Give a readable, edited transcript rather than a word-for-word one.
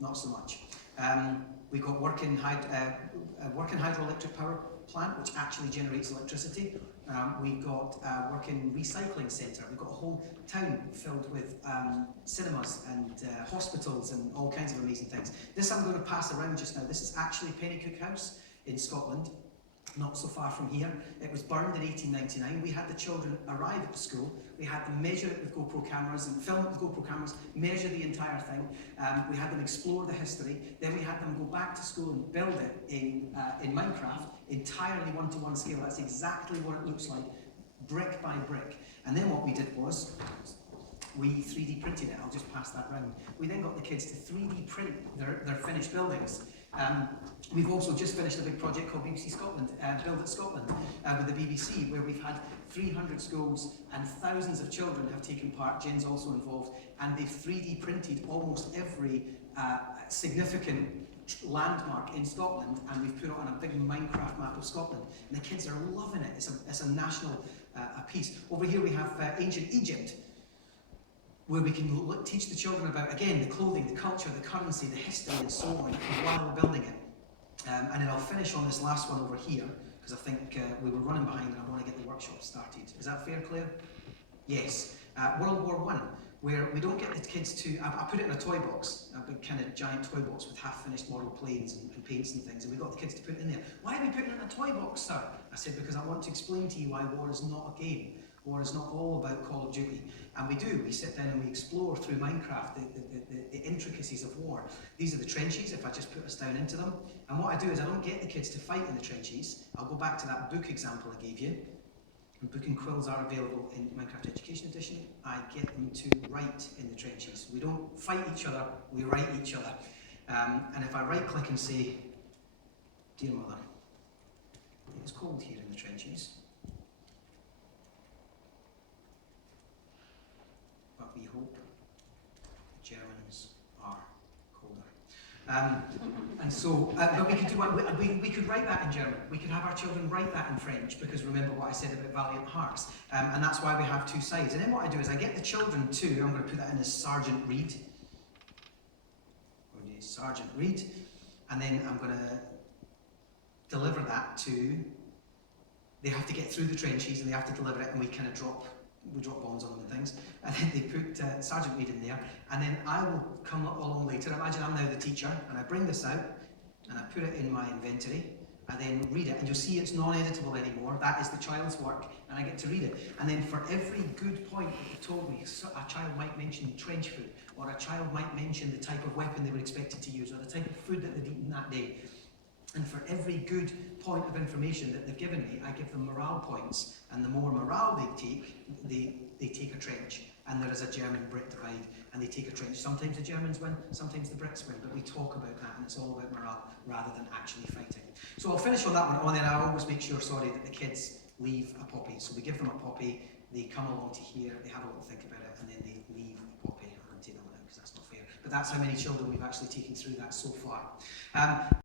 not so much. We've got working hydroelectric power plant, which actually generates electricity. We've got a working recycling centre. We've got a whole town filled with cinemas and hospitals and all kinds of amazing things. This I'm going to pass around just now. This is actually Pennycook House in Scotland, not so far from here. It was burned in 1899. We had the children arrive at the school. We had them measure it with GoPro cameras and film it with GoPro cameras, measure the entire thing. We had them explore the history. Then we had them go back to school and build it in Minecraft, entirely one-to-one scale. That's exactly what it looks like, brick by brick. And then what we did was, we 3D printed it. I'll just pass that round. We then got the kids to 3D print their finished buildings. We've also just finished a big project called BBC Scotland, Build It Scotland, with the BBC, where we've had 300 schools and thousands of children have taken part. Jen's also involved, and they've 3D printed almost every significant landmark in Scotland, and we've put it on a big Minecraft map of Scotland, and the kids are loving it. It's a national piece. Over here we have ancient Egypt, where we can teach the children about, again, the clothing, the culture, the currency, the history, and so on, while we're building it. And then I'll finish on this last one over here, because I think we were running behind and I want to get the workshop started. Is that fair, Claire? Yes. World War I, where we don't get the kids to, I put it in a toy box, a big kind of giant toy box with half-finished model planes and paints and things, and we got the kids to put it in there. Why are we putting it in a toy box, sir? I said, because I want to explain to you why war is not a game. War is not all about Call of Duty. And we do. We sit down and we explore through Minecraft the intricacies of war. These are the trenches, if I just put us down into them. And what I do is I don't get the kids to fight in the trenches. I'll go back to that book example I gave you. And book and quills are available in Minecraft Education Edition. I get them to write in the trenches. We don't fight each other, we write each other. And if I right click and say, dear mother, it's cold here in the trenches, but we hope the Germans are colder. And so, but we could do what, we could write that in German. We could have our children write that in French, because remember what I said about Valiant Hearts. And that's why we have two sides. And then what I do is I get the children to, I'm going to put that in as Sergeant Reid. Sergeant Reid. And then I'm going to deliver that to, they have to get through the trenches and they have to deliver it, and we kind of drop bombs on them and things, and then they put Sergeant Reid in there, and then I will come along later. Imagine I'm now the teacher, and I bring this out, and I put it in my inventory, I then read it, and you'll see it's non-editable anymore. That is the child's work, and I get to read it. And then for every good point that you told me, a child might mention trench food, or a child might mention the type of weapon they were expected to use, or the type of food that they'd eaten that day. And for every good point of information that they've given me, I give them morale points. And the more morale they take a trench. And there is a German-Brit divide, and they take a trench. Sometimes the Germans win, sometimes the Brits win, but we talk about that, and it's all about morale rather than actually fighting. So I'll finish on that one, and then I always make sure, that the kids leave a poppy. So we give them a poppy, they come along to here, they have a little think about it, and then they leave a poppy and take them out, because that's not fair. But that's how many children we've actually taken through that so far.